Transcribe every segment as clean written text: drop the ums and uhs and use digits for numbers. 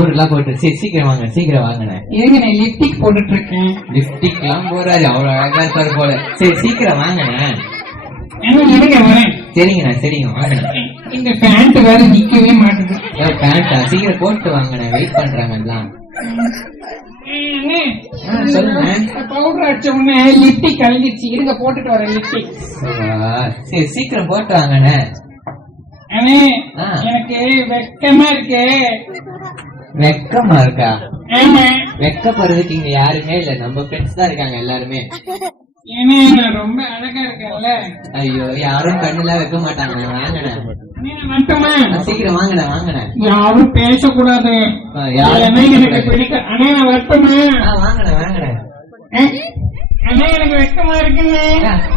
Powder எல்லாம் போட்டு சரி சீக்கிரம் வாங்க சீக்கிரம் வாங்கினேன். ஏங்க நான் லிப்டிக் போட்டுட்டு இருக்கேன். லிப்டிக் எல்லாம் போறாரு அவ்வளவு அழகா இருப்பாரு போல. சரி சீக்கிரம் வாங்கினேன். இருங்க வரேன். சரிங்கண்ணா சரிங்க வாங்கினேன். இந்த பேண்ட் வேற நிக்கவே மாட்டேங்குது. பேண்டா சீக்கிரம் போட்டு வாங்கினேன். வெயிட் பண்றாங்க எல்லாம். சொல்லுங்க. பவுடர் அடிச்ச உடனே லிப்டிக் கலந்துச்சு. இருங்க போட்டுட்டு வரேன் லிப்டிக். சரி சீக்கிரம் போட்டு வாங்கண்ணே. எனக்கு வெக்கமா இருக்கு. வெக்கமா இருக்கா? வெக்கப்படுறதுக்கு இங்க யாருமே இல்ல, நம்ம ஃப்ரெண்ட்ஸ் தான் இருக்காங்க எல்லாருமே. ரொம்ப அழகா இருக்கல. ஐயோ யாரும் கண்ணுல வைக்க மாட்டாங்க. வாங்கினேன் சீக்கிரம் வாங்கின வாங்கினேன். யாரும் பேசக்கூடாது. எனக்கு பிடிக்க. வாங்கினேன் வாங்கினேன். எனக்கு வெக்கமா இருக்குன்னு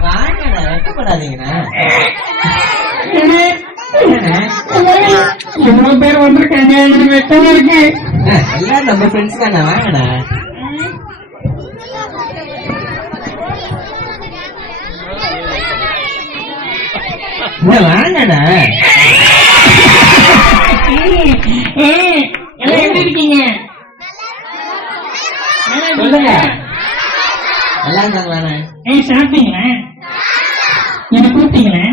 வாங்கினேன். வெக்கப்படாதீங்கண்ணா. எவ்வளவு பேர் வந்திருக்காங்க. எனக்கு வெக்கமா இருக்கு. எல்லாரும் நம்ம ஃப்ரெண்ட்ஸ் தானே. வாங்கினேன் வாங்கண்ணா. எப்படி இருக்கீங்க? சொல்லுங்க. நல்லா இருந்தாங்களாண்ணா? சாப்பிட்டீங்களா? என்ன கூப்பிட்டீங்களா?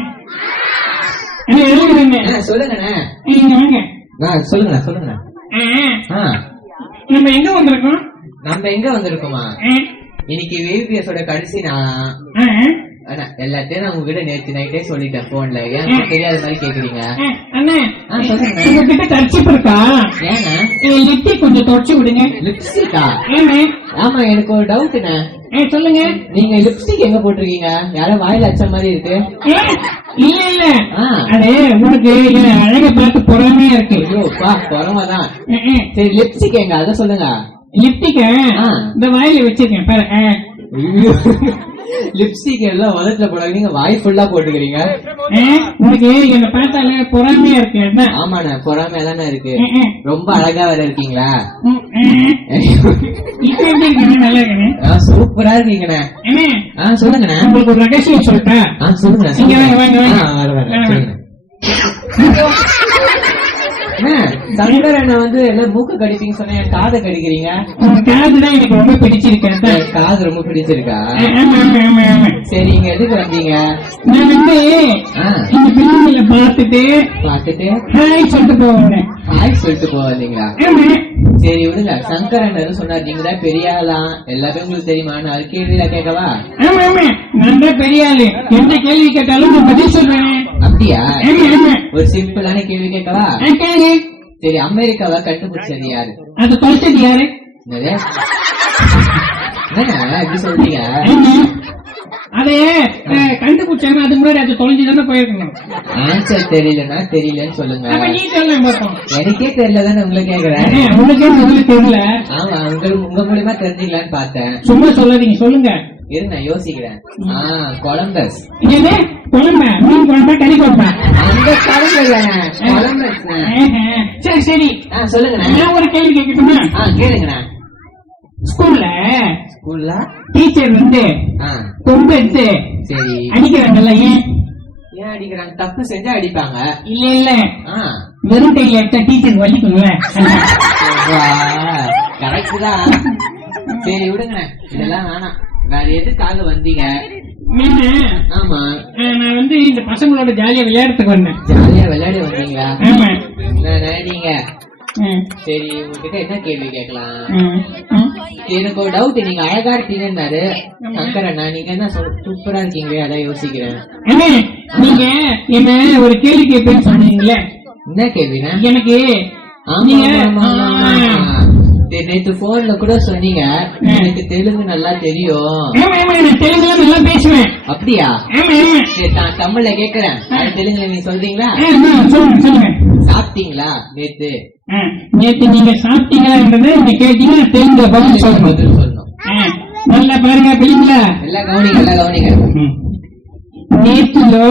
சொல்லுங்கண்ணா. சொல்லுங்கண்ணா சொல்லுங்கண்ணா. நம்ம எங்க வந்திருக்கோம்? நம்ம எங்க வந்திருக்கோமா? இன்னைக்கு VPS-ஓட கடைசி நாள். எல்லாத்தையும் நான் உங்ககிட்ட நேற்று நைட்டே சொல்லிட்டேன் போன்ல. ஏன் தெரியாத மாதிரி கேக்குறீங்க? உங்ககிட்ட கர்ச்சிப் இருக்கா? ஏன்னா லிப்ஸ்டிக் கொஞ்சம் தொடச்சு விடுங்க. லிப்ஸ்டிக்கா? ஆமா எனக்கு ஒரு டவுட்ண்ணே. சொல்லுங்க. நீங்க லிப்ஸ்டிக் எங்க போட்டிருக்கீங்க? யாரும் வாயில அச்ச மாதிரி இருக்கு. இல்ல இல்ல அது உனக்கு அழக பார்த்து பொறாமையா இருக்கு. ஐயோப்பா பொறாமதான். சரி லிப்ஸ்டிக் எங்க அத சொல்லுங்க. லிப்ஸ்டிக் இந்த வாயில வச்சிருக்கேன் பாரு. லிப்ஸ்டிக் எல்லாம் வளர்த்துல போடாங்க. நீங்க வாய் ஃபுல்லா போட்டுக்கிறீங்க. உனக்கு என்ன பார்த்தாலே பொறாமையா இருக்கு. ஆமாண்ணா பொறாமையா தானே இருக்கு. ரொம்ப அழகா வேற இருக்கீங்களா? சூப்பரா இருக்கீங்கண்ணா. சொல்லுங்கண்ணா. உங்களுக்கு ஒரு ரகசியம் சொல்லிட்டேன். சொல்லுங்க. சங்கர் அண்ணா வந்து என்ன மூக்கு கடிப்பீங்க சொன்ன காதை கடிக்கிறீங்க. காதுதான் எனக்கு ரொம்ப பிடிச்சிருக்கேன். காது ரொம்ப பிடிச்சிருக்கா? சரி இங்க எதுக்கு வந்தீங்க? நான் வந்து இந்த பிள்ளைங்களை பார்த்துட்டு ஹாய் சொல்லிட்டு போவேன். ஹாய் சொல்லிட்டு போவாதீங்களா? சரி விடுங்க. சங்கர் அண்ணன் சொன்னார் நீங்க தான் பெரிய ஆளா எல்லாமே உங்களுக்கு தெரியுமா? அது கேள்வியில கேட்கவா? ஆமா ஆமா நான் தான் பெரிய ஆளு. எந்த கேள்வி கேட்டாலும் நான் பதில் சொல்றேன். அப்படியா? ஒரு சிம்பிளான கேள்வி கேட்கவா? சரி அமெரிக்காவை கண்டுபிடிச்சது யாரு? அது தொலைச்சது யாரு? எப்படி சொல்றீங்க? அதே கண்டுபிடிச்சாங்க. அது முன்னாடி அது தொலைஞ்சுதானே போயிருக்கணும். ஆன்சர் தெரியலன்னா தெரியலன்னு சொல்லுங்க. நீ சொல்ல எனக்கே தெரியல தானே உங்களை கேக்குறேன். உனக்கே முதல்ல தெரியல. ஆமா உங்க மூலியமா தெரிஞ்சுக்கலான்னு பார்த்தேன். சும்மா சொல்லாதீங்க சொல்லுங்க. இரு நான் யோசிக்கிறேன். கொலம்பஸ். இது குழம்பா? மீன் குழம்பா கறி குழம்பா? அந்த கொலம்பஸ். சரி சரி சொல்லுங்க. நான் ஒரு கேள்வி கேட்கட்டுமா? கேளுங்கண்ணா. ஸ்கூல்ல டீச்சர் வந்து கொம்பு எடுத்து சரி அடிக்கிறாங்கல்ல. ஏன் அடிக்கிறாங்க? தப்பு செஞ்சா அடிப்பாங்க. இல்ல இல்ல வெறும் கையில எடுத்தா டீச்சர் வலிக்குங்கள. கரெக்ட் தான். சரி விடுங்க இதெல்லாம் வேணாம். வேற எதுக்காக வந்தீங்க? ஆமா நான் வந்து இந்த பசங்களோட ஜாலியா விளையாடுறதுக்கு வந்தேன். ஜாலியா விளையாட வந்தீங்களா? ஆமா நீங்க சரி உங்ககிட்ட என்ன கேள்வி கேட்கலாம்? எனக்கு ஒரு டவுட். நீங்க அழகா இருக்கீங்கன்னாரு சங்கர் அண்ணா. நீங்க என்ன சூப்பரா இருக்கீங்களே அதான் யோசிக்கிறேன். நீங்க என்ன ஒரு கேள்வி கேட்பேன்னு சொன்னீங்களே. என்ன கேள்வினா? எனக்கு நேற்று போன்ல கூட சொன்னீங்க எனக்கு தெலுங்கு நல்லா தெரியும். தெலுங்குல நல்லா பேசுவேன். அப்படியா? நான் தமிழ்ல கேக்குறேன். தெலுங்குல நீங்க சொல்றீங்களா? சொல்லுங்க. சாப்பிட்டீங்களா நேத்து? நேத்து நீங்க சாப்பிட்டீங்களான்றத நீங்க கேட்டீங்கன்னா தெலுங்குல பதில் சொல்லணும். நல்லா பாருங்க பிள்ளைங்கள. எல்லாம் கவனிங்க எல்லாம் கவனிங்க. నేతిలో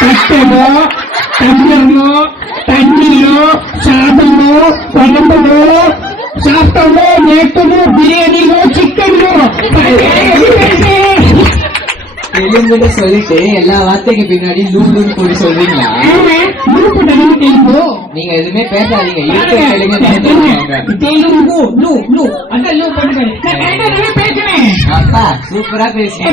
కట్టెలో కంచెలో తన్నిలో చాపలో కొలంబలో చాపలో నేతులు బిర్యానీలో చికెన్లో தெலுங்குன்னு சொல்லிட்டு எல்லா வார்த்தைக்கு பின்னாடி லூன்னு போட்டு சொல்றீங்களா? நீங்க எதுவுமே பேசாதீங்க. இருக்கிற அப்பா சூப்பரா பேசுறீங்க.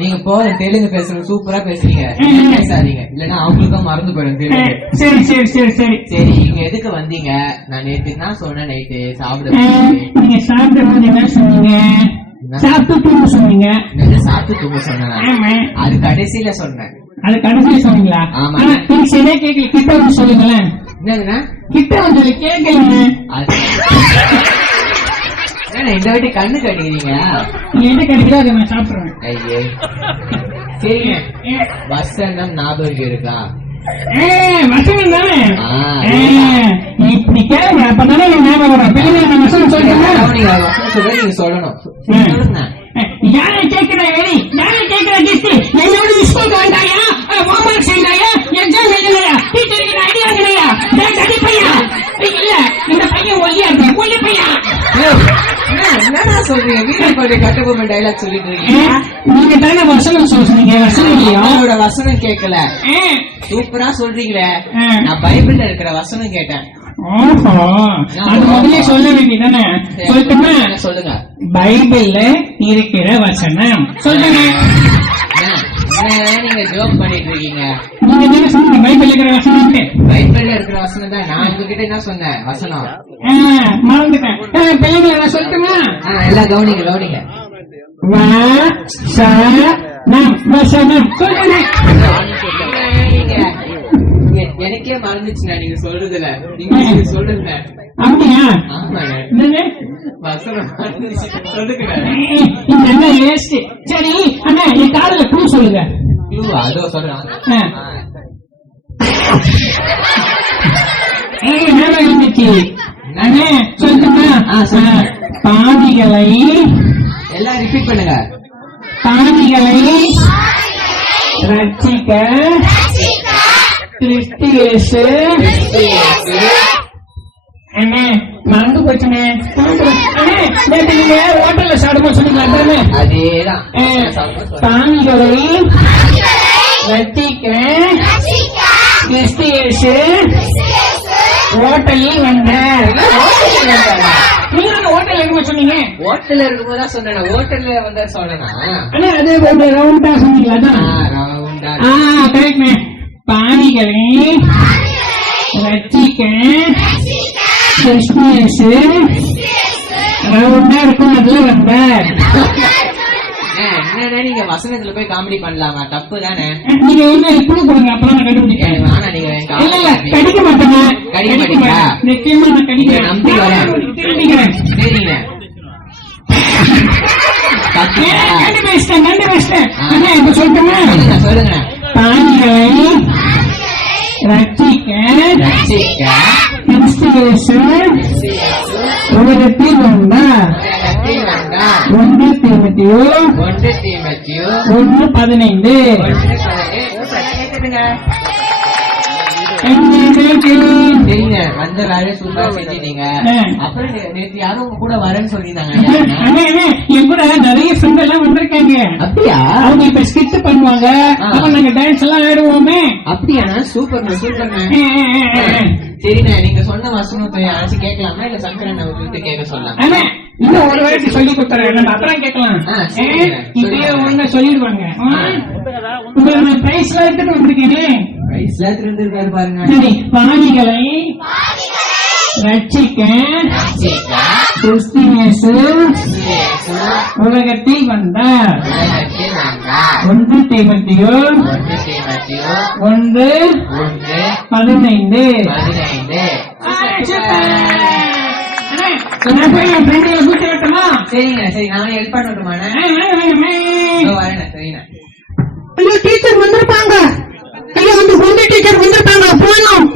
நீங்க போற தெலுங்கு பேசுறது சூப்பரா பேசுறீங்க. பேசாதீங்க, இல்லன்னா அவங்களுக்கும் மறந்து போயிடும் தெலுங்கு. சரி சரி சரி சரி சரி, இங்க எதுக்கு வந்தீங்க? நான் நேத்து தான் சொன்னேன், நைட்டு சாப்பிட நீங்க சாப்பிட என்ன சொன்னீங்க? சாப்பிட்டு தூங்க சொன்னீங்க. சாப்பிட்டு தூங்க சொன்னேன். அது கடைசியில சொன்னேன். அது கடைசியில சொன்னீங்களா? ஆமா. நீங்க சரியா கேட்கல. கிட்ட வந்து சொல்லுங்களேன். என்னதுன்னா கிட்ட வந்து சொல்லி கேட்கலங்க. இந்த வாட்டி கண்ணு கட்டிக்கிறீங்க. எது கட்டிக்கிறா அதை நான் சாப்பிடுறேன். ஐயே சரிங்க. வசனம் ஞாபகம் இருக்கா? வசனம் தானே இப்படி கேளுங்க. அப்பதானே ஞாபகம் வரும். வசனம் சொல்லுங்க. நீங்க சொல்லணும். யாரை கேட்கிற வேலை? யாரை கேட்கிற கிஸ்ட்? என்னோட ஸ்கூலுக்கு வந்தாயா? ஹோம்வொர்க் செய்யறாயா? எக்ஸாம் எழுதுறியா? டீச்சருக்கு ஐடியா இல்லையா? சரி பையா. இல்ல, இந்த பையன் ஒல்லியா இருக்க. ஒல்லி பையா. என்ன சொல்றீங்க? வீட்டு கட்டபொம்மை டைலாக் சொல்லிட்டு இருக்கீங்க. நீங்க தானே வசனம் சொல்றீங்க. வசனம் இல்லையா? அவரோட வசனம் கேட்கல. சூப்பரா சொல்றீங்களே. நான் பைபிள்ல இருக்கிற வசனம் கேட்டேன். அது முதல்ல சொல்ல வேண்டியதானே? சொல்லட்டுமா? சொல்லுங்க. பைபிள்ல இருக்கிற வசனம் சொல்லுங்க. நீங்க ஜோக் பண்ணிட்டு இருக்கீங்க. நீங்க என்ன சொன்னீங்க? பைபிள்ல இருக்கிற வசனம். பைபிள்ல இருக்கிற வசனம் தான். நான் உங்ககிட்ட என்ன சொன்னேன்? வசனம் மறந்துட்டேன். பிள்ளைங்க நான் சொல்லட்டுமா? எல்லாம் கவனிங்க கவனிங்க. வசனம் சொல்லுங்க. எனக்கே மறந்துச்சுண்ணா நீங்க சொல்றதுல. நீங்க சொல்லுங்க. அப்படியா? வசனம் சொல்லுங்க. சரி அண்ணா, என் காதல க்ளூ சொல்லுங்க. அதோ சொல்றேன். இருந்துச்சு அண்ணே சொல்லுமா? பாதிகளை எல்லாம் ரிப்பீட் பண்ணுங்க. பாதிகளை ரட்சிக்க கிறிஸ்து அண்ணே மறந்து போச்சுண்ணே. நீங்க ஹோட்டல்ல சாப்பிடும்போது சொன்னீங்களா? அதேதான். பாதிகளை ரட்சிக்க கிறிஸ்து ஹோட்டலில் வந்தார். நீங்க ஹோட்டல் இருக்கும்போது சொன்னீங்க. ஹோட்டல்ல இருக்கும்போது சொன்னேன். ஹோட்டல்ல வந்தா சொன்னா அதே ரவுண்டா சொன்னீங்களா? கரெக்ட். பாதிகளை ரட்சிக்க கிறிஸ்து ரவுண்டா இருக்கும் அதுல வந்தார். என்ன நீங்க வசனத்துல போய் காமெடி பண்ணலாமா? தப்பு தானே. நீங்க என்ன இப்படி கொடுங்க. அப்புறம் நான் கண்டுபிடிக்கிறேன். வேணா நீங்க கடிக்க மாட்டேங்க. கடிக்க மாட்டீங்களா? நிச்சயமா நான் கடிக்கிறேன். நம்பி வரேன். சரிங்க. சொல்லுங்க. பாதிகளை ரட்சிக்க கிறிஸ்து உலகத்தில் வந்தார். 1 தீமோத்தேயு 1:15. சரிங்க. வந்த வேலையை சூப்பரா செஞ்சிட்டீங்க. அப்புறம் நேற்று யாரும் உங்க கூட வரேன்னு சொல்லியிருந்தாங்க. என் கூட நிறைய ஃப்ரெண்ட் எல்லாம் வந்திருக்காங்க. அப்படியா? அவங்க இப்ப ஸ்கிட் பண்ணுவாங்க. அப்ப நாங்க டான்ஸ் எல்லாம் ஆடுவோமே. அப்படியாண்ணா? சூப்பர்ண்ணா சூப்பர்ண்ணா. சரிண்ணா, நீங்க சொன்ன வசனத்தை யாராச்சும் கேட்கலாமா? இல்ல சங்கரண்ணா விட்டு கேட்க சொல்லலாம்? இன்னும் ஒரு வாட்டி சொல்லி கொடுத்துறேன். நம்ம அப்புறம் கேட்கலாம். இப்பயே ஒண்ணு சொல்லிடுவாங்க. உங்களுக்கு பிரைஸ் எல்லாம் எடுத்துட்டு வந்திருக்கேன். பாருங்க. சரி, பாதிகளை ரட்சிக்க கிறிஸ்து உலகத்தில் வந்தார். 1 தீமோத்தேயு 1:15. சரிங்க. சரி, நானே ஹெல்ப் பண்ணட்டுமா? வரேன். சரிண்ணா. ஐயோ, டீச்சர் வந்திருப்பாங்க. ஐயோ, வந்து ஹிந்தி டீச்சர் வந்திருப்பாங்க. போனோம்.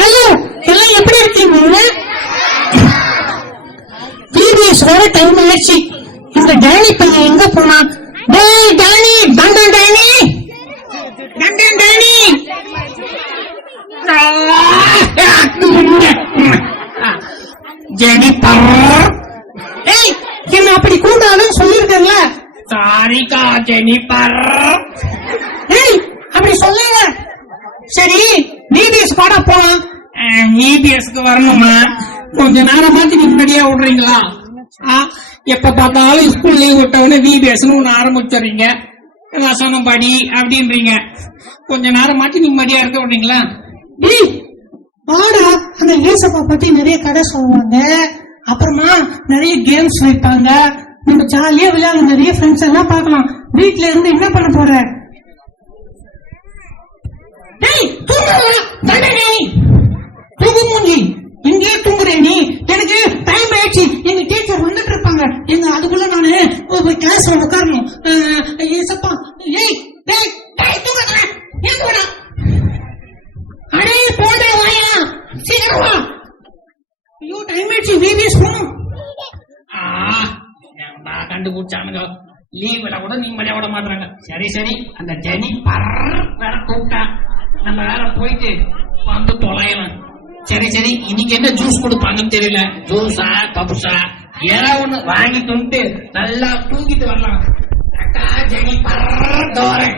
ஹலோ, எல்லாம் எப்படி இருக்கீங்க? வர டைம் ஆயிடுச்சு. இந்த டேனி பையன் எங்க போனா? டேய் டேனி, தண்டன் டேனி, தண்டன் டேனி. ஜெனிபர், ஏய் என்ன அப்படி கூடாதுன்னு சொல்லிருக்கேன்ல. சாரிக்கா ஜெனிபர். ஏய் அப்படி சொல்லல. சரி விபிஎஸ் பாட போலாம். விபிஎஸ்க்கு வரணுமா? கொஞ்ச நேரம் பார்த்து நிம்மதியா விடுறீங்களா? எப்ப பார்த்தாலும் ஸ்கூல் லீவ் விட்டவொடனே விபிஎஸ்னு ஒண்ணு ஆரம்பிச்சுறீங்க. வசனம் படி அப்படின்றீங்க. கொஞ்ச நேரம் மாத்தி நிம்மதியா இருக்க விடுறீங்களா? பாடா, அந்த ஏசப்பா பத்தி நிறைய கதை சொல்லுவாங்க. அப்புறமா நிறைய கேம்ஸ் வைப்பாங்க. நம்ம ஜாலியா விளையாடலாம். நிறைய ஃப்ரெண்ட்ஸ் எல்லாம் பார்க்கலாம். வீட்டுல இருந்து என்ன பண்ண போற? இங்கே தூங்குறேன் நீ. எனக்கு டைம் ஆயிடுச்சு. எங்க டீச்சர் வந்துட்டு இருப்பாங்க. எங்க அதுக்குள்ள நானு கிளாஸ்ல உட்காரணும். ஏசப்பா, ஏய் டேய் டேய் தூங்குறா. ஏன் போடா? அடே போடா வாயா. சீக்கிரம் வா. ஐயோ டைம் ஆயிடுச்சு. விபிஎஸ் போணும். கண்டுபிடிச்சானுங்க. லீவ்ல கூட நிம்மதியா விட மாட்டாங்க. சரி சரி, அந்த ஜெனி வேற கூப்பிட்டா. நம்ம வேற போயிட்டு வந்து தொலையலாம். சரி சரி, இன்னைக்கு என்ன ஜூஸ் கொடுப்பாங்கன்னு தெரியல. ஜூஸா பப்புசா ஏதாவது ஒண்ணு வாங்கிட்டு நல்லா தூக்கிட்டு வரலாம். அக்கா ஜெனி தோறேன்.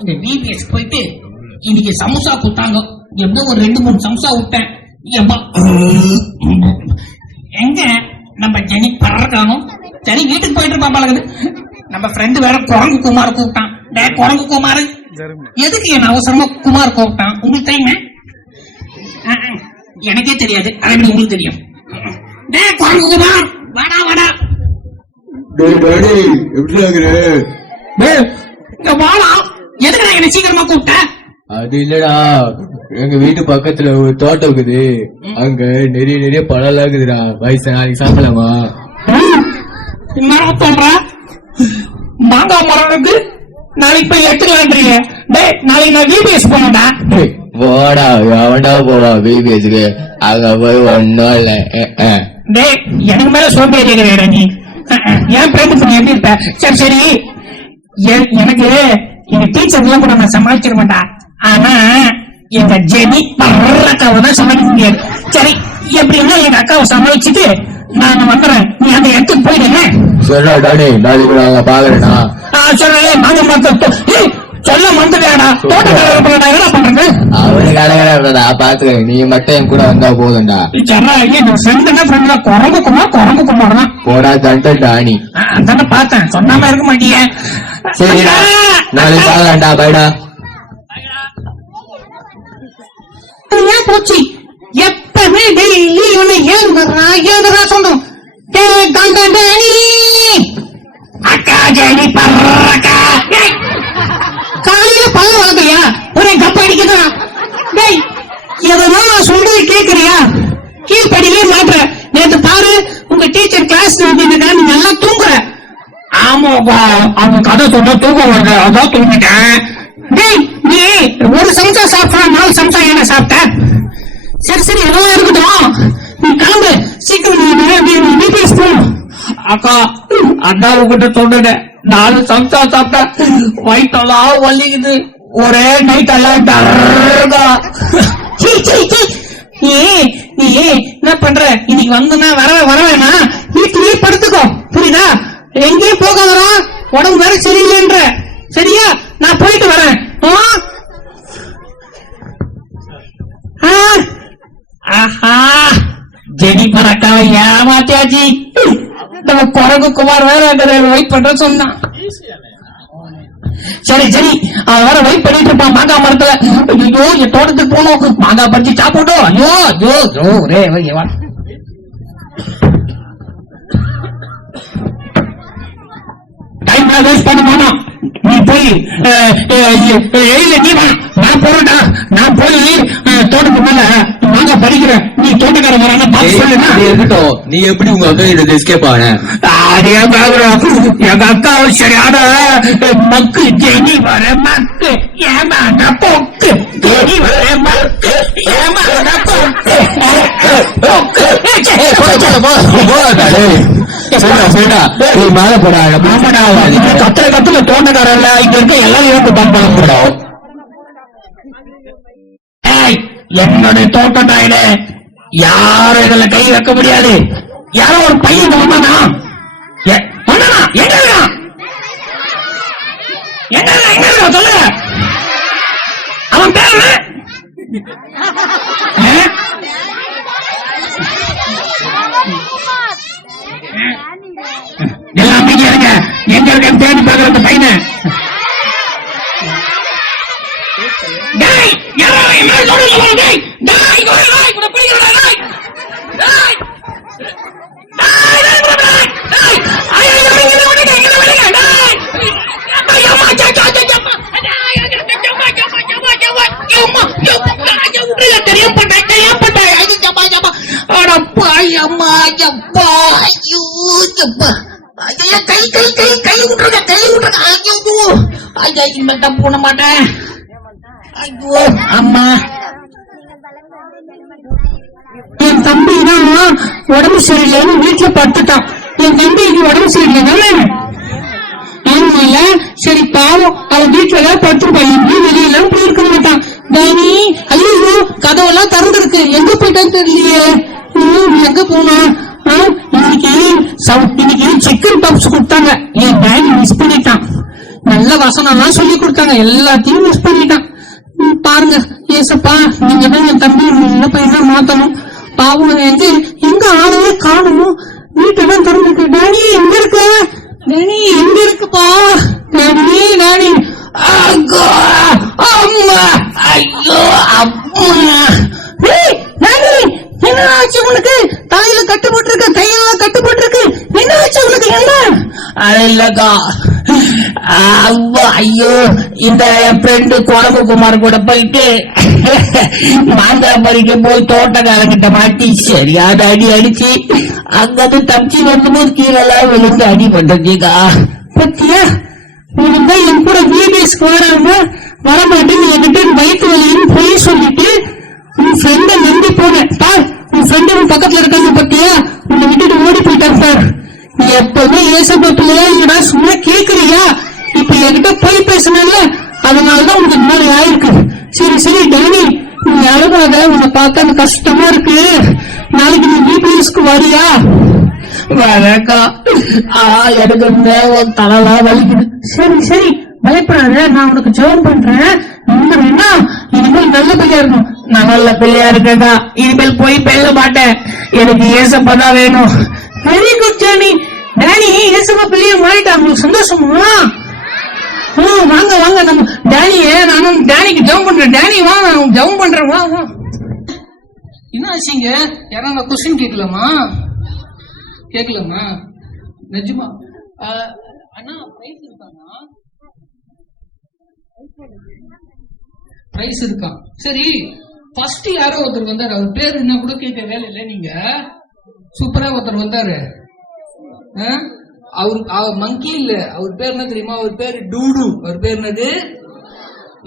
இந்த விபிஎஸ் போயிட்டு இன்னைக்கு சமோசா கொடுத்தாங்க. எப்போ ஒரு 2-3 சமோசா விட்டேன். எங்க நம்ம ஜெனி பறக்கானோ? சரி வீட்டுக்கு போயிட்டு இருப்பா பழகுது. நம்ம ஃப்ரெண்டு வேற குரங்கு குமார் கூப்பிட்டான். குரங்கு குமார் எதுக்கு என்ன அவசரமா குமார் கூப்பிட்டான்? உங்களுக்கு தெரியுமா? எனக்கே தெரியாது. அதை எப்படி உங்களுக்கு தெரியும்? குரங்கு குமார் வாடா வாடா. வாடா. எதுக்கு என்ன சீக்கிரமா கூப்பிட்டேன்? அது இல்லடா, எங்க வீட்டு பக்கத்துல ஒரு தோட்டம் இருக்குது. அங்க நிறைய நிறைய பழம் எல்லாம் இருக்குதுடா. வயசு நாளைக்கு சாப்பிடலாமா? சொல்ற மாங்காய் மரம் இருக்கு. நாளைக்கு போய் எடுத்துக்கலான்றீங்க. நாளைக்கு நான் விபிஎஸ் போனடா. போடா, எவன்டா போவா விபிஎஸ்க்கு? அங்க போய் ஒன்னும் இல்ல. எனக்கு மேல சோம்பேறி இருக்கிற நீ. என் பிரேமத்து நீ எப்படி இருப்ப? சரி சரி, எனக்கு எங்க டீச்சர் எல்லாம் கூட நான் சமாளிச்சிட மாட்டேன். ஆனா எங்க ஜெனி அக்காவை தான் சமாளிக்க முடியாது. சரி எப்படின்னா எங்க அக்காவை சமாளிச்சுட்டு நான் வந்துடுறேன். நீ அந்த இடத்துக்கு போயிடுங்க. சொல்ல டாடி, நாளைக்கு நாங்க பாக்குறேன்னா சொல்றேன். சொல்ல வந்துட்டேடா. தோட்டக்காரர் என்ன பண்றது? அவரு கடற்கரை பாத்துக்க. நீ மட்டும் என் கூட வந்தா போதும்டா. குரங்கு குமார் குரங்கு குமார் தான். போடா தண்டா டாணி. அதான பார்த்தேன். சொன்னாம இருக்க மாட்டீங்க. சரிடா, நாளைக்கு பாக்கலாம்டா. பைடா. போச்சு. எப்பவுமே டெய்லி ஏழுதா சொல்றோம். அக்கா ஜெனி பர்றக்கா. காலையில பல்ல வாங்கலையா? ஒரே கப்ப அடிக்குதான். டேய் எதனா நான் சொல்றது கேக்குறியா? கீழ்படியிலே மாற்ற. நேற்று பாரு உங்க டீச்சர் கிளாஸ் நீ நல்லா தூங்குற. ஆமாப்பா, அவங்க கதை சொன்னா தூக்கம் வருது. அதான் தூங்கிட்டேன். டேய் நீ ஒரு சம்சா சாப்பிட்டா 4 சம்சா என்ன சாப்பிட்ட? சரி சரி எல்லாம் இருக்கட்டும். நீ கிளம்பு சீக்கிரம். விபிஎஸ் போ. அக்கா அண்ணாவு கிட்ட சொன்னேன். 4 சம்சா சாப்பிட்டா வயிற்றெல்லாம் வலிக்குது. ஒரே நைட் எல்லாம் நீ என்ன பண்ற? இன்னைக்கு வந்தனா வரவேனா? வீட்டிலேயே படுத்துக்கோ. புரியுதா? எங்கேயும் போக வரா. உடம்பு வேற சரியில்லைன்ற. சரியா? நான் போயிட்டு வரேன். ஜெனிபர் அக்காவை ஏமாத்தியாச்சு. நம்ம குரங்கு குமார் வேற வெயிட் பண்ற சொன்னான். சரி சரி, அவன் வேற வெயிட் பண்ணிட்டு இருப்பான் மாங்காய் மரத்துல. ஐயோ என் தோட்டத்துக்கு போகணும். மாங்காய் பறிச்சு சாப்பிட்டோம். ஐயோ ஐயோ ஐயோ ரே டைம் வேஸ்ட் பண்ண மாட்டான். நீ போய் எழுத. நீ வா, நான் போறடா, நான் போய் தோட்டத்துக்கு மேல நாங்க படிக்கிறேன், நீ தோட்டக்காரன் வரான பார்த்து சொல்லுங்க. இருக்கட்டும், நீ எப்படி உங்க அக்கா கிட்ட எஸ்கேப் ஆன? எங்க அக்கா சரியான மக்கு, ஜெனி வர மக்கு, ஏமாட பொக்கு, ஜெனி வர மக்கு, ஏமாட பொக்கு. கத்துல தோட்டக்காரன் இங்க இருக்க எல்லாரும் பார்க்க போடும். என்னுடைய தோட்டம் தாயிடு, யாரும் இதுல கை வைக்க முடியாது. யாரோ ஒரு பையன் வந்தானா, எங்க சொல்லுங்க, அவன் பேரு எல்லாம் அமைதியா இருங்க. எங்க இருக்க தேடி பார்க்கிற அந்த பையனை போன மாட்டேன். ஐயோ அம்மா, என் தம்பிதான் உடம்பு சரியில்லைன்னு வீட்டுல படுத்துட்டான். என் தம்பிக்கு உடம்பு சரியில்லை. ஆமால, சரி பாவம், அவன் வீட்டுல படுத்துருப்பான். இப்படி வெளியில போயிருக்க மாட்டான். தானி, ஐயோ கதவெல்லாம் திறந்துருக்கு, எங்க போயிட்டான்னு தெரியலையே. எங்க போனா? இன்னைக்கு சிக்கன் பப்ஸ் கொடுத்தாங்க, என் டாடி மிஸ் பண்ணிட்டான். நல்ல வசனம்லாம் சொல்லி கொடுத்தாங்க, எல்லாத்தையும் மிஸ் பண்ணிட்டான். பாருங்க ஏசப்பா, நீங்க தான் என் தம்பி நல்ல பையனா மாத்தணும். பாவம் எங்க ஆளவே காணணும். வீட்டெல்லாம் திறந்துருக்கு. டாடி எங்க இருக்க? டாடி எங்க இருக்குப்பா? டாடி டாடி, அம்மா, ஐயோ அம்மா. டாடி என்ன ஆச்சு உனக்கு? தலையில கட்டு போட்டிருக்கு, கையெல்லாம் கட்டு போட்டிருக்கு, என்ன ஆச்சு உனக்கு? என்ன இல்லக்கா, ஐயோ இந்த என் ஃப்ரெண்டு குழம்புகுமார் கூட போயிட்டு மாங்காய் பறிக்க போய் தோட்டக்காரங்கிட்ட மாட்டி சரியான அடி அடிச்சு அங்கிருந்து தப்பிச்சு வரும்போது கீழெல்லாம் விழுந்து அடி பண்றதுக்கா. பத்தியா, உனக்கு என் கூட வீடியோஸ்க்கு வரமாட்டேன்னு என்கிட்ட வயிற்று வலின்னு போய் சொல்லிட்டு உன் ஃப்ரெண்ட நம்பி போனேன். பார், உன் ஃப்ரெண்டு உன் பக்கத்துல இருக்காங்க பத்தியா, உன்னை விட்டுட்டு ஓடி போயிட்டான். சார், நீ எப்பவுமே ஏசப்பா பிள்ளையா சும்மா கேக்குறியா? இப்ப என்கிட்ட போய் பேசினால அதனாலதான் உனக்கு இந்த மாதிரி ஆயிருக்கு. சரி சரி டானி, நீ அழுகாத, உன்னை பார்த்தா எனக்கு கஷ்டமா இருக்கு. நாளைக்கு நீ பிபிஎஸ்க்கு வரியா? வரக்கா, எனக்கு தலைலாம் வலிக்குது. சரி சரி பயப்படாத, நான் உனக்கு ஜெபம் பண்றேன். இனிமேல் நல்ல பிள்ளையா இருக்கும். நான் நல்ல பிள்ளையா இருக்கேக்கா, இனிமேல் போய் பேச மாட்டேன். எனக்கு ஏசப்பா தான் வேணும். Very good Johnny. டானி ஏசப்பா பிள்ளைய மாறிட்டா, உங்களுக்கு சந்தோஷமா? வாங்க வாங்க, நம்ம டானிய நானும் டானிக்கு ஜெபம் பண்றேன். டானி வா, நான் ஜெபம் பண்றேன். வா வா. என்ன ஆச்சுங்க? யாராவது கொஸ்டின் கேட்கலாமா? கேட்கலாமா? நிஜமா? அண்ணா பிரைஸ் இருக்காண்ணா? பிரைஸ் இருக்கா? சரி, ஃபர்ஸ்ட் யாரோ ஒருத்தர் வந்தாரு, அவர் பேர் என்ன கூட கேட்க வேலை இல்லை. நீங்க சூப்பரா ஒருத்தர் வந்தாரு. அவர் மங்கி இல்ல, அவர் பேர் என்ன தெரியுமா? அவர் பேரு டூடு. அவர் பேர் என்னது?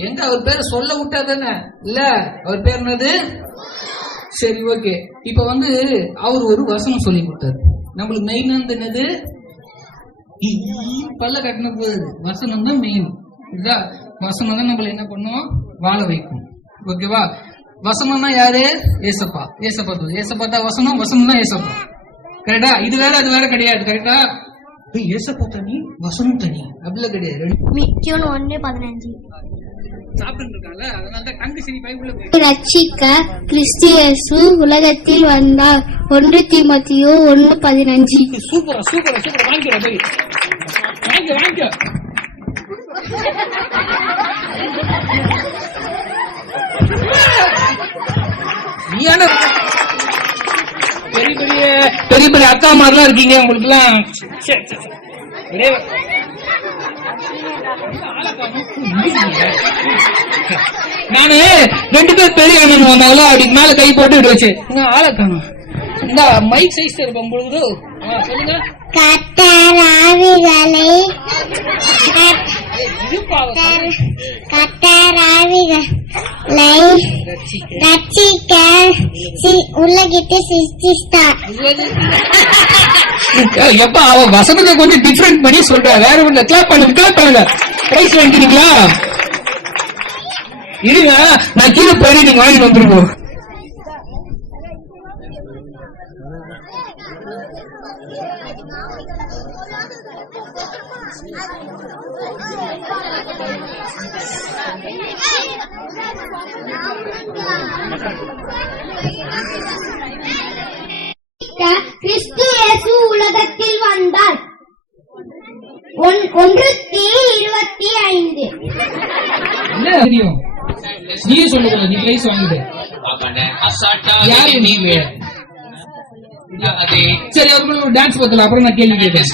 எங்க அவர் பேரை சொல்ல விட்டா தானே இல்ல? அவர் பேர் என்னது? சரி ஓகே. இப்ப அவர் ஒரு வசனம் சொல்லி கொடுத்தாரு. நம்மளுக்கு மெயின் என்னது? பல்ல கட்டின போது வசனம் தான் மெயின். இதுதான் வசனம் தான் நம்மள என்ன பண்ணும்? வாழ வைக்கும். ஓகேவா? வசனம்னா யாரு? ஏசப்பா. ஏசப்பா ஏசப்பா தான் வசனம், வசனம் தான் ஏசப்பா. கரெக்டா? இது வேற அது வேற கிடையாது. கரெக்டா? ஏசப்பா தனி, வசனம் தனி, அப்படில கிடையாது. ரட்சிக்க கிறிஸ்து இயேசு உலகத்தில் வந்தார். 1 தீமோத்தேயு 1:15. சூப்பரா சூப்பரா சூப்பரா. வாங்கிக்கோ வாங்கிக்கோ. பெரிய பெரிய அக்கா மாதிரிலாம் இருக்கீங்க உங்களுக்கு எல்லாம். நானு 2 பேர் பெரிய அண்ணன் வந்தாங்களோ அதுக்கு மேல கை போட்டு வச்சு ஆளை காணும். இந்த மைக் சைஸ் இருக்கும் பொழுது சொல்லுங்க. கட்டராவிகளை ரட்சிக்க உலகத்தை சிருஷ்டித்தார். எப்ப அவ வசனத்தை கொஞ்சம் டிஃபரெண்ட் பண்ணி சொல்ற. வேற ஒண்ணு கிளாப் பண்ணுங்க. பிரைஸ் வாங்கிக்கிறீங்களா? இருங்க, நான் கீழே போய் நீங்க வாங்கிட்டு வந்துருவோம். கிறிஸ்து இயேசு உலகத்தில் வந்தார். 1:25. என்ன தெரியும்? நீ சொல்லுங்க. நீ பிரைஸ் வாங்கிடு. சரி, ஒரு டான்ஸ் பார்த்தல அப்புறம் நான் கேள்வி கேட்டேன்.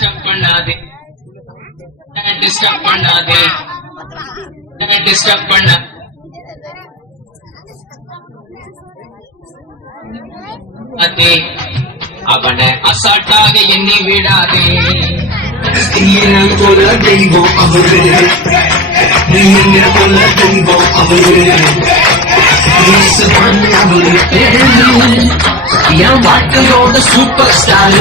அவனை அசாட்டாக எண்ணி விடாதே. நீ போல தெய்வம் அவரு, நீ போல தெய்வம் அவரு, என் வாழ்க்கையோட சூப்பர் ஸ்டார்.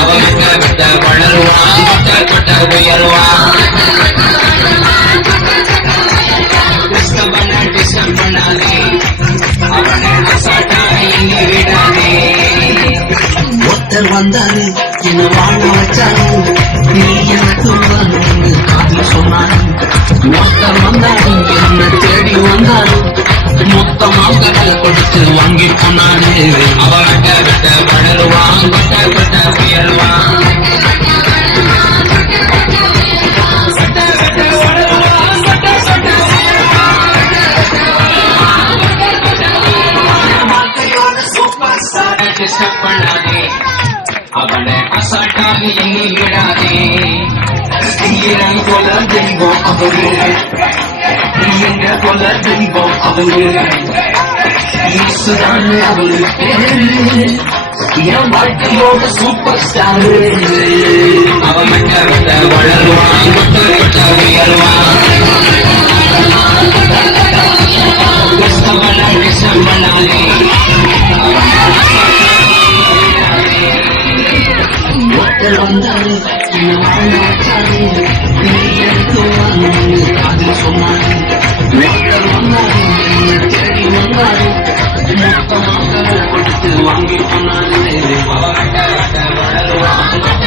அவனுக்கு விட்ட வளருவான், கொட்ட உயருவான். டிஸ்டர்ப் பண்ணாதே, அவனை அசாட்டாக எண்ணி விடாதே. ஒருத்தர் வந்தாரு, என்ன வாழ வச்சாரு, நீ எனக்கு காதல் சொன்னாரு. ஒருத்தர் வந்தாரு, என்ன தேடி வந்தாரு, மொத்தமாக கொடுத்து வாங்கி போனாரு. அவனுக்கு விட்ட வளருவான், கொட்ட உயருவான். டிஸ்டர்ப் பண்ணாதே, அவனை அசாட்டாக எண்ணி விடாதே. நீ போல தெய்வம் அவரு, நீ போல தெய்வம் அவரு, இயேசுதான் அவரு பேரு. என் வாழ்க்கையோட சூப்பர் ஸ்டார். அவன் விட்ட வளருவான், கொட்ட உயருவான். டிஸ்டர்ப் பண்ணாதே, ஒருத்தர் வந்தாரு, என்ன வாழ வச்சாரு, நீ எனக்கு காதல் சொன்னாரு. ஒருத்தர் வந்தாரு, என்ன தேடி வந்தாரு, மொத்தமாக கொடுத்து வாங்கி போனாரு. வளருவான், கொட்ட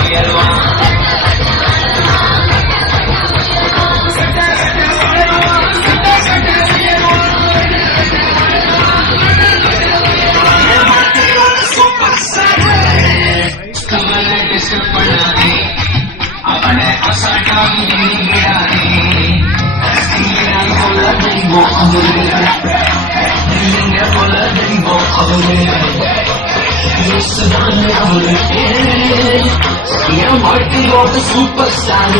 உயருவான். அவனை அசாட்டாக எண்ணி விடாதே. போல தெய்வம் அவரு, நீங்க போல தெய்வம் அவரு, இயேசுதான் அவரு பேரு. என் வாழ்க்கையோட சூப்பர் ஸ்டார்.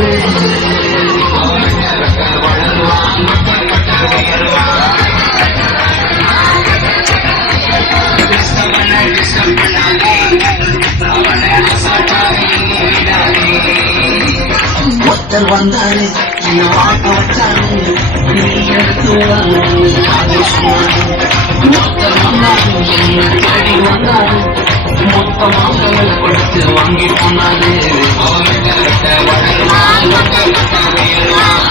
வளருவான், கொட்ட உயருவான். டிஸ்டர்ப் பண்ணாதே, அவனை அசாட்டாக எண்ணி விடாதே. ஒருத்தர் வந்தாரு, என்ன வாழ வச்சாரு, நீ எடுத்து காதல் சொன்னாரு. ஒருத்தர் வந்தாரு, என்ன தேடி வந்தாரு, மொத்தமாக கொடுத்து வாங்கி போனாரு. அவன்கிட்ட வளருவான், கொட்ட உயருவான்.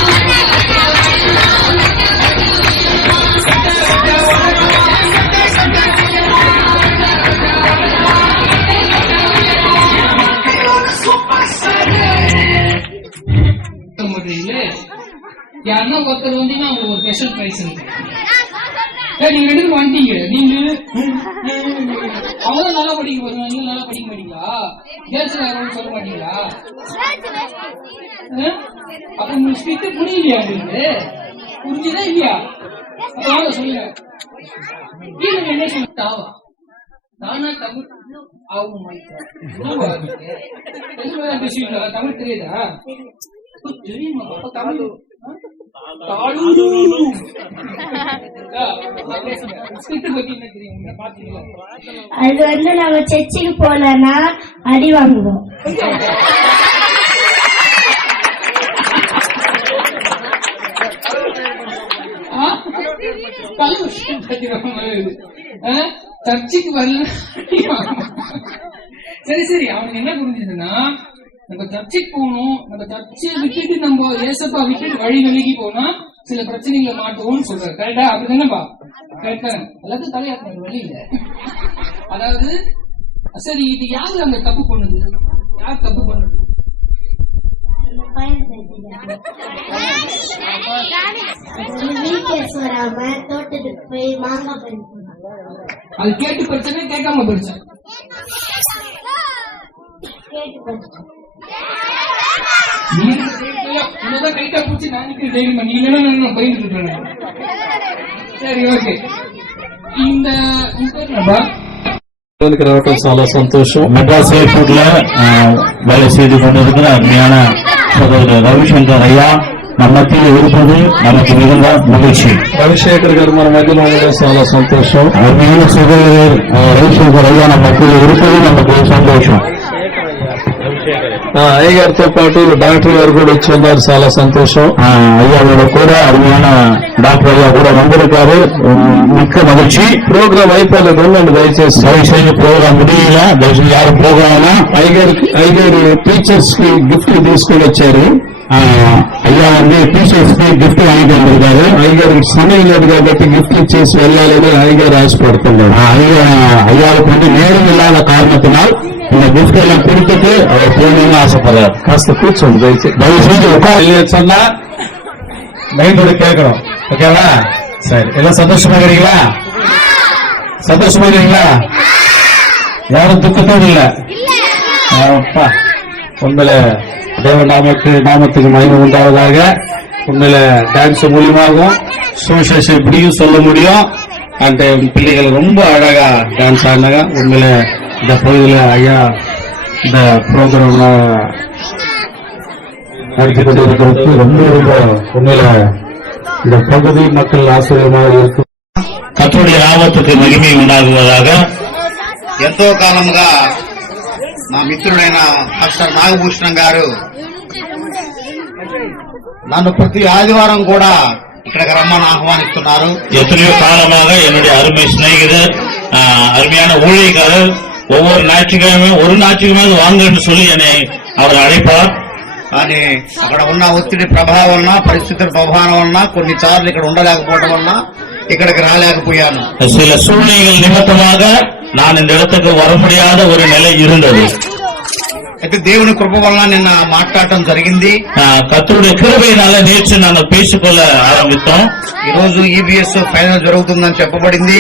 யாருன்னா ஒருத்தர் வந்தீங்கன்னா உங்களுக்கு ஒரு ஸ்பெஷல் பிரைஸ் இருக்கு. நீங்க 2 பேரும் வந்துட்டீங்க. நீங்க அவங்க நல்லா படிக்க வருவாங்க, நீங்க நல்லா படிக்க மாட்டீங்களா? கேர்ள்ஸ் யாரும் சொல்ல மாட்டீங்களா? அப்ப உங்களுக்கு ஸ்பிரிட் புரியலையா? உங்களுக்கு புரிஞ்சுதா இல்லையா? வாங்க சொல்லுங்க. என்ன சொல்லிட்டாவா நானா தமிழ் ஆகும் பேசுவீங்களா? தமிழ் தெரியுதா? தெரியுமா அப்ப தமிழ் தாளு ஸ்கிரிப்ட் பத்தி என்ன தெரியும் பாத்தீங்களா? அது வந்து நம்ம சர்ச்சுக்கு போலன்னா அடி வாங்குவோம். சர்ச்சுக்கு வரல. சரி சரி, அவனுக்கு என்ன புரிஞ்சதுன்னா நம்ம சர்ச்சைக்கு போகணும், நம்ம சர்ச்சை விட்டுட்டு நம்ம ஏசப்பா விட்டுட்டு வழி விலகி போனா சில பிரச்சனைகளை மாட்டுவோம்னு சொல்றாரு. கரெக்டா? அப்படிதானேப்பா? கரெக்டா? எல்லாத்தையும் தலையாட்டுற வழி இல்ல. அதாவது சரி, இது யாரு அந்த தப்பு பண்ணுது? யார் தப்பு பண்ணுது? தோட்டத்துக்கு போய் மாங்காய் பறிப்போம். அது கேட்டு படிச்சனே கேட்காம படிச்சேன். என்னதான் கைட்டா பூச்சி நாளைக்கு தைரியம் நீ இல்லைன்னா பயந்துட்டு இருக்கேன். சரி ஓகே. இந்த చాలా సంతోషం. మెడ్రాస్ ఎయిర్పోర్ట్ లో வேலை செய்து கொண்டிருக்கிற அருமையான சகோதரர் ரவிசங்கர் ஐயா நம்ம மத்தியில் இருப்பது நமக்கு மிகுந்த மகிழ்ச்சி. ரவிசேகர் గారు మన మధ్యలో ఉండడం చాలా సంతోషం. அருமையான சகோதரர் ரவிசங்கர் ஐயா நம்ம மத்தியில் இருப்பது நமக்கு சந்தோஷம். అయ్యగారితో పాటు డాక్టర్ గారు కూడా వచ్చి ఉన్నారు, చాలా సంతోషం. ஐயாவோட கூட அருமையான டாக்டர் ஐயா கூட வந்திருக்காரு, மிக்க மகிழ்ச்சி. ప్రోగ్రాం అయిపోలేదు, ఉండండి దయచేసి. దయచేసి ప్రోగ్రాం முடியல, దయచేసి யாரும் ప్రోగ్రామ్ అయ్యగారు టీచర్స్ కి గిఫ్ట్ తీసుకుని వచ్చారు. ஐயா வந்து టీచర్స్ కి గిఫ్ట్ வாங்கிட்டு வந்திருக்காரு. ஐயாருக்கு சமயம் లేదు కాబట్టి గిఫ్ట్ ఇచ్చేసి వెళ్ళాలని ஐயாరు ஆசைப்படுத்துన్నారు. ஐயாவுக்கு வந்து நேரம் இல்லாத காரணத்தினால் இந்த கிஃப்ட் எல்லாம் கொடுத்துட்டு அவர் போகணும்னு ஆசைப்படுறாரு. காஸ்త కూర్చోండి దయచేసి சொன்னா மைண்டோட கேட்கணும். ஓகேவா? சரி, எல்லாம் சந்தோஷமா இருக்கிறீங்களா? சந்தோஷமா இருக்கிறீங்களா? யாரும் துக்கத்தோடு இல்ல? உண்மையில தேவ நாமத்துக்கு மகிமை உண்டாவதாக. உண்மையில டான்ஸ் மூலியமாகவும் சோசியஸ் இப்படியும் சொல்ல முடியும். அந்த பிள்ளைகள் ரொம்ப அழகா டான்ஸ் ஆடினாங்க. உண்மையில இந்த பகுதியில் ஐயா இந்த ப்ரோக்ராம் நடத்தி கொண்டிருக்கிறதுக்கு ரொம்ப உண்மையில இந்த பகுதி மக்கள் ஆசிரியமாக இருக்கும். கர்த்தருடைய நாமத்துக்கு மகிமை உண்டாகுவதாக. ఎంతో కాలంగా నా మిత్రుడైన డాక్టర్ నాగభూషణం గారు నన్ను ప్రతి ఆదివారం కూడా ఇక్కడికి రమ్మని ఆహ్వానిస్తున్నారు. எத்தனையோ காலமாக என்னுடைய அருமை சிநேகிதர், அருமையான ஊழியக்காரர் ஒவ்வொரு ஞாயிற்றுக்கிழமையும் ஒரு ஞாயிற்றுக்கிழமை வாங்கன்னு சொல்லி என்னை அவர் அழைப்பார். కానీ అక్కడ ఉన్న ఒత్తిడి ప్రభావం వలన, పరిస్థితుల ప్రభావం వలన కొన్నిసార్లు ఇక్కడ ఉండలేకపోవడం వలన ఇక్కడికి రాలేకపోయాను. சில சூழ்நிலைகள் நிமித்தமாக நான் இந்த இடத்துக்கு வர முடியாத ஒரு நிலை இருந்தது. అయితే దేవుని కృప వలన నిన్న మాట్లాడటం జరిగింది. கர்த்தருடைய கிருபையினால நேற்று நாங்கள் பேசிக்கொள்ள ஆரம்பித்தோம். ఈ రోజు ఈబీఎస్ ఫైనల్ జరుగుతుందని చెప్పబడింది.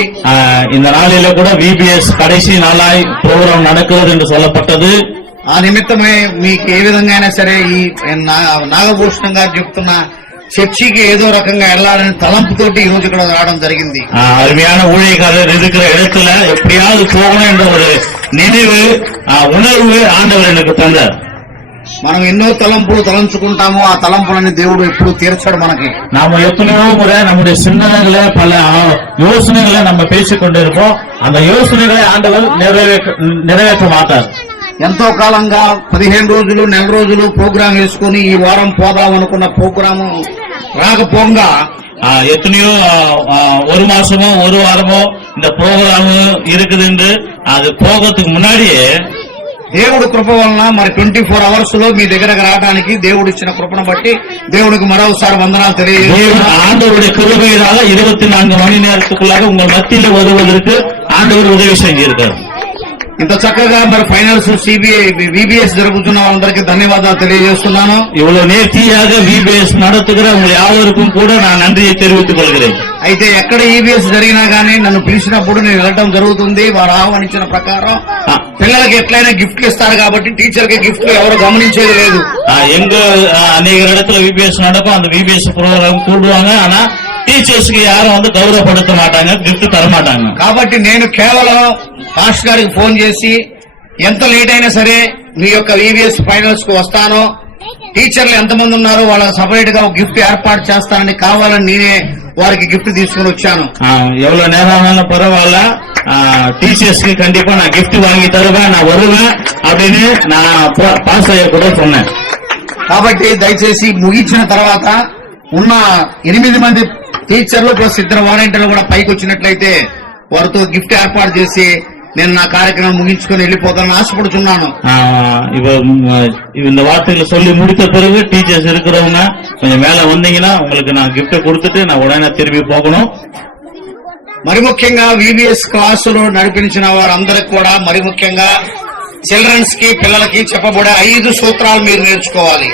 இந்த நாளில கூட விபிஎஸ் கடைசி நாளாய் ப்ரோக்ராம் நடக்கிறது என்று சொல்லப்பட்டது. ఆ నిమిత్తమే మీకు ఏ విధంగా అయినా సరే ఈ నాగభూషణం గారు చెప్తున్న చర్చికి ఏదో రకంగా వెళ్లాలని తలంపుతోటి ఈ రోజు ఇక్కడ రావడం జరిగింది. அருமையான ஊழியக்காரர் இருக்கிற இடத்துல எப்படியாவது போகணும் என்ற ஒரு நினைவு, உணர்வு ஆண்டவர் எனக்கு தந்தார். మనం ఎన్నో తలంపులు తలంచుకుంటాము, ఆ తలంపులని దేవుడు ఎప్పుడు తీర్చాడు మనకి. நாம எத்தனையோ முறை நம்முடைய சிந்தனைகளை பல யோசனைகளை நம்ம பேசிக் கொண்டிருப்போம். அந்த யோசனைகளை ஆண்டவர் நிறைவேற்ற மாட்டார். ఎంతో కాలంగా 15 రోజులు నెల రోజులు ప్రోగ్రాం వేసుకుని ఈ వారం పోదాం అనుకున్న ప్రోగ్రాము రాకపోగా எத்தனையோ ஒரு மாசமோ ஒரு வாரமோ இந்த ப்ரோக்ராம் இருக்குது என்று அது போகிறதுக்கு முன்னாடியே దేవుడు కృప వలన మరి 24 అవర్స్ లో మీ దగ్గరకు రావడానికి దేవుడు ఇచ్చిన కృపను బట్టి దేవునికి మరోసారి వందనాలు తెలియజేస్తున్నాను. ஆண்டவருடைய கிருபையினால 24 மணி நேரத்துக்குள்ளாக உங்கள் மத்தியில் வருவதற்கு ஆண்டவர் உதவி செஞ்சிருக்கார். ఇంత చక్కగా మరి ఫైనల్స్ విబిఎస్ జరుగుతున్న వాళ్ళందరికీ ధన్యవాదాలు తెలియజేస్తున్నాను. இவ்வளவு நேர்த்தியாக விபிஎஸ் நடத்துகிற உங்கள் யாவருக்கும் கூட நான் நன்றியை தெரிவித்துக் கொள்கிறேன். అయితే ఎక్కడ ఈబీఎస్ జరిగినా గానీ నన్ను పిలిచినప్పుడు నేను వెళ్ళడం జరుగుతుంది. వారు ఆహ్వానించిన ప్రకారం పిల్లలకి ఎట్లయినా గిఫ్ట్లు ఇస్తారు కాబట్టి టీచర్ కి గిఫ్ట్లు ఎవరు గమనించేది లేదు. எங்க அநேக இடத்துல விபிஎஸ் நடக்கும், அந்த விபிஎஸ் ப்ரோக்ராம் கூடுவாங்க. ஆனா టీచర్స్ కి யாரும் வந்து గౌరవపడుత మాటాங்க, గిఫ్ట్ తరమాటాங்க. కాబట్టి నేను కేవలం మాస్టర్ గారికి ఫోన్ చేసి ఎంత లేట్ అయినా సరే మీ యొక్క ఈబీఎస్ ఫైనల్స్ కు వస్తానో టీచర్లు ఎంతమంది ఉన్నారో వాళ్ళకి సపరేట్ గా ఒక గిఫ్ట్ ఏర్పాటు చేస్తానని కావాలని నేనే వారికి గిఫ్ట్ తీసుకుని వచ్చాను. எவ்வளவு நேரம் ஆனாலும் பரவாயில்ல, டீச்சர்ஸ்க்கு கண்டிப்பா நான் கிஃப்ட் வாங்கி தருவேன், நான் வருவேன் அப்படின்னு நான் பாஸ் ஐயா கூட சொன்னேன். కాబట్టి దయచేసి ముగించిన తర్వాత ఉన్న 8 మంది టీచర్లు ప్లస్ 2 వాలంటీర్లు కూడా పైకి వచ్చినట్లయితే వారితో గిఫ్ట్ ఏర్పాటు చేసి నేను నా కార్యక్రమం ముగించుకొని వెళ్ళిపోతానని ఆశపడుతున్నాను. இந்த வார்த்தைகளை சொல்லி முடித்த பிறகு டீச்சர்ஸ் இருக்கிறவங்க கொஞ்சம் மேல வந்தீங்கன்னா உங்களுக்கு நான் கிஃப்ட் கொடுத்துட்டு நான் உடனே திரும்பி போகணும். మరి ముఖ్యంగా విబిఎస్ క్లాసులు నడిపించిన వారందరికి కూడా మరి ముఖ్యంగా చిల్డ్రన్స్ కి పిల్లలకి చెప్పబడే 5 సూత్రాలు మీరు నేర్చుకోవాలి.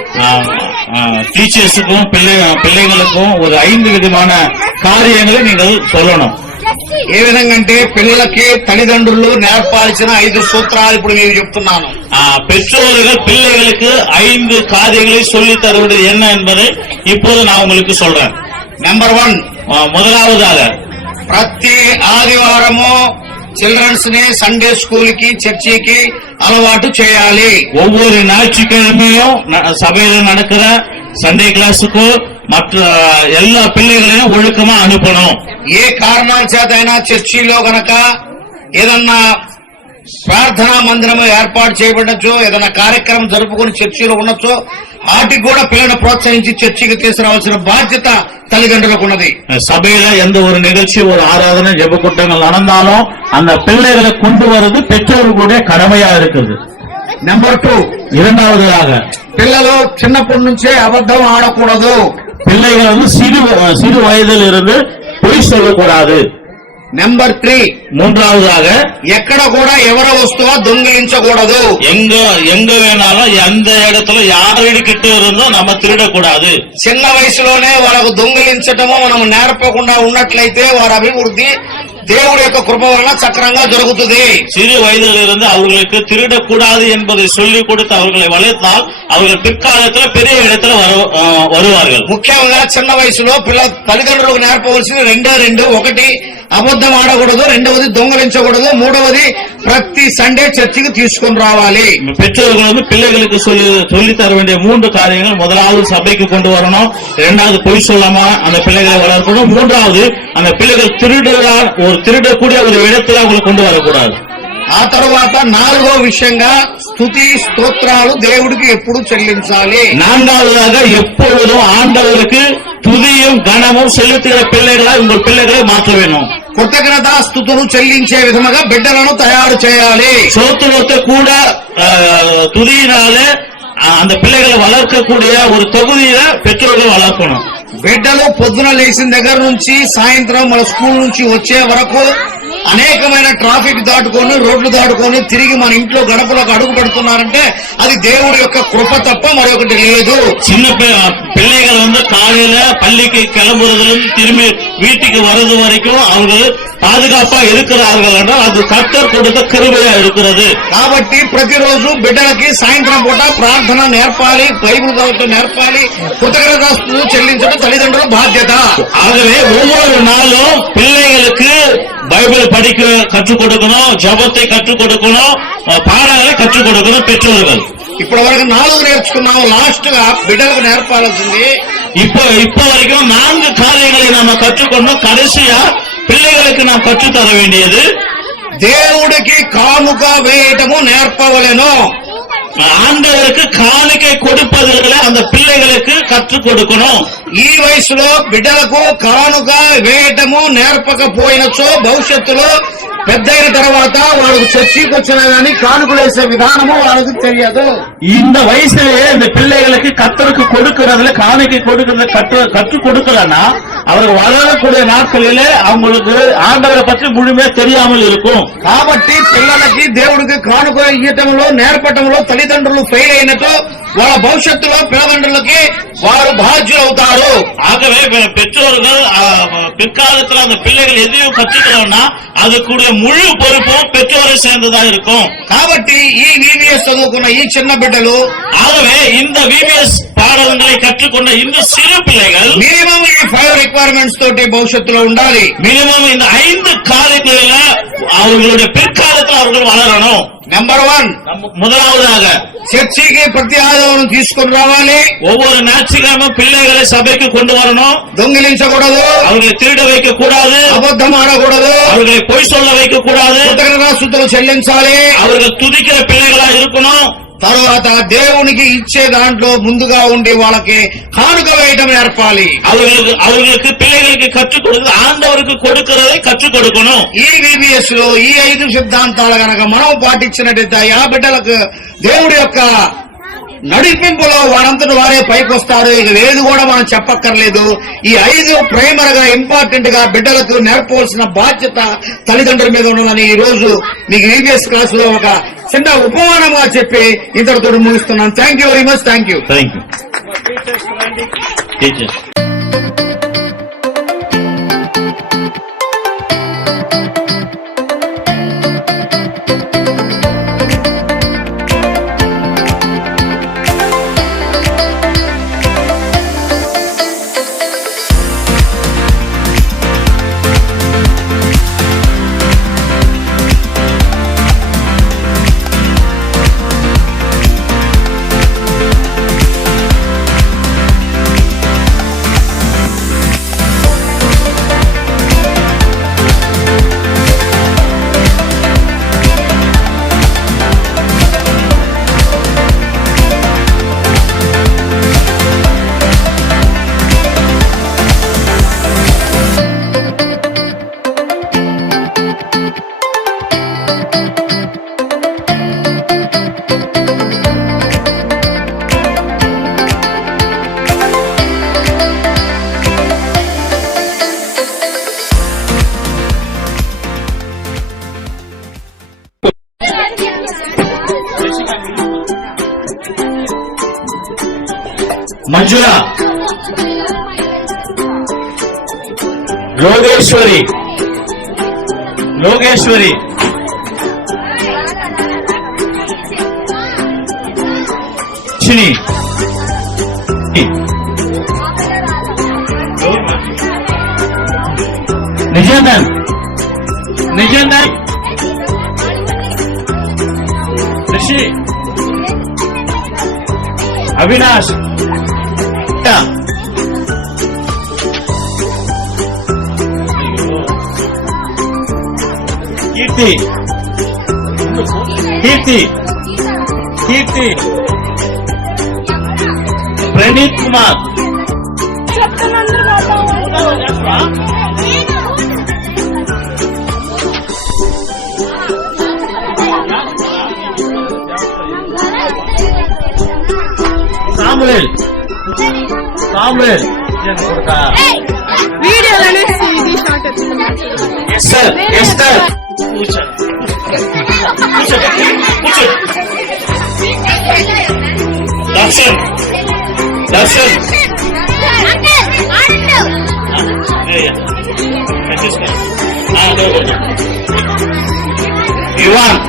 டீச்சர்ஸுக்கும் பிள்ளைகளுக்கும் ஒரு 5 விதமான காரியங்களை நீங்கள் சொல்லணும். ఏ విధంగా అంటే పిల్లలకి తల్లిదండ్రులు నేర్పాల్సిన 5 సూత్రాలు ఇప్పుడు నేను చెప్తున్నాను. பெற்றோர்கள் பிள்ளைகளுக்கு 5 காரியங்களை சொல்லி தருவது என்ன என்பதை இப்போது நான் உங்களுக்கு சொல்றேன். నెంబర్ 1, முதலாவதாக ప్రతి ఆదివారము చిల్డ్రన్స్ ని సండే స్కూల్ కి చర్చికి అలవాటు చేయాలి. ஒவ்வொரு ஞாயிற்றுக்கிழமையும் சபையில நடக்கிற சண்டே கிளாஸுக்கு மற்ற எல்லா பிள்ளைகளையும் ஒழுக்கமா அனுப்பணும். ఏ కారణాల చేత అయినా చర్చిలో గనక ఏదన్నా ప్రార్థనా మందిరం ఏర్పాటు చేయబడచ్చు, ఏదైనా కార్యక్రమం జరుపుకుని చర్చిలో ఉండొచ్చు, వాటికి కూడా పిల్లలను ప్రోత్సహించి చర్చికి తీసుకురావాల్సిన బాధ్యత తల్లిదండ్రులకు ఉన్నది. சபையில எந்த ஒரு நிகழ்ச்சி, ஒரு ஆராதனை, ஜெப கூட்டங்கள் நடந்தாலும் அந்த பிள்ளைகளை கொண்டு வர்றது பெற்றோர்களுடைய கடமையா இருக்குது. నెంబర్ 2, இரண்டாவதாக పిల్లలు చిన్నప్పటి నుంచే అబద్ధం ఆడకూడదు. பிள்ளைகள் சிறு வயதில் இருந்து பொய் சொல்லக்கூடாது. నెంబర్ 3, மூன்றாவதாக ఎక్కడ కూడా ఎవరి వస్తువో దొంగిలించకూడదు. எங்க வேணாலும் எந்த இடத்துல யாரு கிட்ட இருந்தும் நம்ம திருடக்கூடாது. చిన్న వయసులోనే వాళ్ళకు దొంగిలించటము మనం నేర్పకుండా ఉన్నట్లయితే వారి అభివృద్ధి దేవుడి యొక్క కృప వలన సక్రంగా జరుగుతుంది. சிறு வயதில் இருந்து அவர்களுக்கு திருடக்கூடாது என்பதை சொல்லிக் கொடுத்து அவர்களை வளர்த்தால் அவர்கள் பிற்காலத்தில் பெரிய இடத்துல வருவார்கள். ముఖ్యంగా చిన్న వయసులో తల్లిదండ్రులకు నేర్పవలసింది 2 ఒకటి అబద్ధం ఆడకూడదు, 2వది దొంగలించకూడదు, 3వది ప్రతి సండే చర్చికి తీసుకుని రావాలి. பெற்றோர்கள் பிள்ளைகளுக்கு சொல்லி தர வேண்டிய 3 காரியங்கள்: முதலாவது சபைக்கு கொண்டு வரணும், 2வது பொய் சொல்லாம அந்த பிள்ளைகளை வளர்க்கணும், 3வது அந்த பிள்ளைகள் திருடக்கூடிய ஒரு இடத்துல அவங்களை கொண்டு வரக்கூடாது. ఆ తర్వాత 4వ విషయంగా స్తుతి స్తోత్రాలు దేవుడికి ఎప్పుడు చెల్లించాలి. 4వதாக எப்பொழுதும் ஆண்டவருக்கு துதியும் கனமும் செலுத்துகிற பிள்ளைகளா உங்கள் பிள்ளைகளை மாற்ற வேணும். కృతజ్ఞతా స్తుతులు చెల్లించే విధముగా బిడ్డలను తయారు చేయాలి. சோத்திரத்தை கூட துதியினால அந்த பிள்ளைகளை வளர்க்கக்கூடிய ஒரு தொகுதியில பெற்றோர்கள் வளர்க்கணும். బిడ్డలు పొద్దున లేచిన దగ్గర నుంచి సాయంత్రం మన స్కూల్ నుంచి వచ్చే వరకు అనేకమైన ట్రాఫిక్ దాటుకొని రోడ్లు దాటుకొని తిరిగి మన ఇంట్లో గడపలకు అడుగు పెడుతున్నారంటే అది దేవుడి యొక్క కృప తప్ప మరొకటి లేదు. சின்ன பிள்ளைகள் காலையில பள்ளிக்கு கிளம்புறதுல திரும்பி வீட்டுக்கு வர்றது வரைக்கும் அவங்க பாதுகாப்பா இருக்கிறார்கள் என்றால் அது கர்த்தர் கொடுத்த கிருபையா இருக்கிறது. కాబట్టి ప్రతిరోజు బిడ్డలకి సాయంత్రం పూట ప్రార్థన నేర్పాలి, బైబిల్ చదవటం నేర్పాలి, కృతజ్ఞతాస్తుతులు చెల్లించడం తల్లిదండ్రుల బాధ్యత. ஆகவே ஒவ்வொரு நாளும் பிள்ளைகளுக்கு பைபிள் படிக்க கற்றுக் கொடுக்கணும், ஜபத்தை கற்றுக் கொடுக்கணும், பாடங்களை கற்றுக் கொடுக்கணும் பெற்றோர்கள். ఇప్పటి వరకు 4 నేర్చుకున్నాం, లాస్ట్ గా బిడ్డలకు నేర్పాల్సింది இப்ப வரைக்கும் 4 காரியங்களை நாம கற்றுக்கொண்டோம். கடைசியா பிள்ளைகளுக்கு நாம் கற்றுத்தர வேண்டியது దేవుడికి కానుక వేయటము నేర్పవలెను. ஆண்டவருக்கு காணிக்கை கொடுப்பதில் அந்த பிள்ளைகளுக்கு கற்றுக் கொடுக்கணும். ఈ వయసులో బిడ్డలకు కానుక వేయటము నేర్పకపోయినచో భవిష్యత్తులో పెద్దయిన తర్వాత వాళ్ళకు చర్చికి వచ్చినా గానీ కానుకలు వేసే విధానము వాళ్ళకి తెలియదు. இந்த வயசுலயே இந்த பிள்ளைகளுக்கு கத்தருக்கு கொடுக்கறதுல காணிக்கை கொடுக்கறதுல கற்றுக் கொடுக்கலன்னா அவர்கள் வளரக்கூடிய நாட்களிலே அவங்களுக்கு ஆண்டவரை பற்றி முழுமையா தெரியாமல் இருக்கும். కాబట్టి పిల్లలకి దేవుడికి కానుక ఇయ్యటంలో నేర్పటంలో తల్లిదండ్రులు ఫెయిల్ అయినట్టు వాళ్ళ భవిష్యత్తులో పిల్లదండ్రులకి వారు బాధ్యులు అవుతారు. ஆகவே பெற்றோர்கள் பிற்காலத்தில் அந்த பிள்ளைகள் எதையும் கற்றுக்கணும்னா அதுக்குரிய முழு பொறுப்பும் பெற்றோரை சேர்ந்ததா இருக்கும். కాబట్టి ఈ విబిఎస్ చదువుకున్న ఈ చిన్న బిడ్డలు, ஆகவே இந்த விபிஎஸ் பாடங்களை கற்றுக்கொண்ட இந்த சிறு பிள்ளைகள் మినిమం ఈ 5 ரிக்வயர்மெண்ட்ஸ் తోటి భవిష్యత్తులో ఉండాలి. மினிமம் இந்த 5 காரியங்களில அவர்களுடைய பிற்காலத்தில் அவர்கள் வளரணும். నెంబర్ 1, முதலாவதாக చర్చికి ప్రతి ఆదివారం తీసుకొని రావాలి. ஒவ்வொரு ஞாயிற்றுக்கிழமை பிள்ளைகளை சபைக்கு கொண்டு வரணும். దొంగిలించకూడదు, அவர்களை திருட வைக்க கூடாது, అబద్ధం ఆడకూడదు, அவர்களை பொய் சொல்ல வைக்க கூடாது, కృతజ్ఞతాస్తుతులు చెల్లించాలి. அவர்கள் துதிக்கிற பிள்ளைகளா இருக்கணும். తర్వాత దేవునికి ఇచ్చే దాంట్లో ముందుగా ఉండి వాళ్ళకి కానుక వేయటం నేర్పాలి. அவர்களுக்கு பிள்ளைகளுக்கு கற்றுக் கொடுத்து ஆண்டவருக்கு கொடுக்கிறதை கற்றுக் கொடுக்கணும். ఈ VBS లో ఈ 5 సిద్ధాంతాలు గనక మనం పాటించినట్టయితే ఆ బిడ్డలకు దేవుడి యొక్క నడిపింపులో వారంతటి వారే పైకి వస్తారు. ఇక లేదు కూడా మనం చెప్పక్కర్లేదు. ఈ 5 ప్రైమర్ గా ఇంపార్టెంట్ గా బిడ్డలకు నేర్పవలసిన బాధ్యత తల్లిదండ్రుల మీద ఉన్నదని ఈ రోజు మీకు VBS క్లాస్ లో ఒక చిన్న ఉపమానంగా చెప్పి ఇంతటితో ముగిస్తున్నాను. Thank you very much. Thank you. Teachers Manjula, Logeshwari, Chini, Nijandan, Rishi, Avinash, Keerthi, Praneeth Kumar, Samuel, వీడియోలోనే ఇది short Esther, Darshan, Yuvan,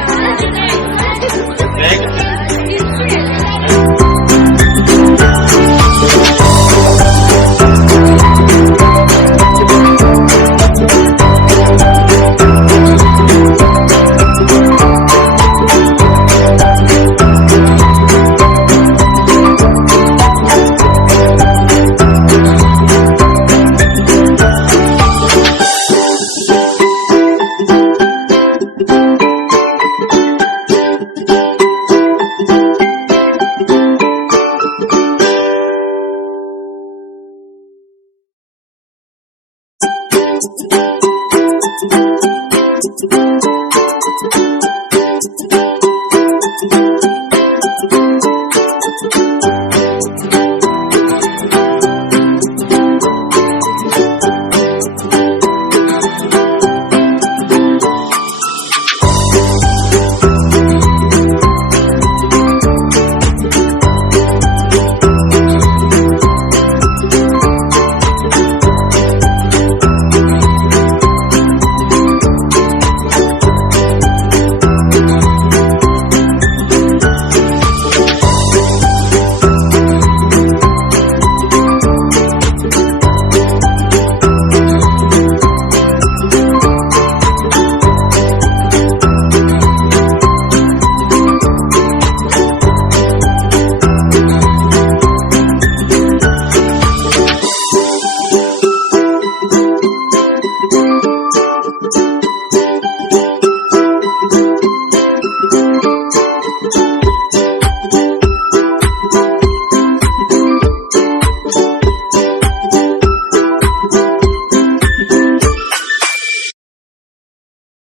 Thank you.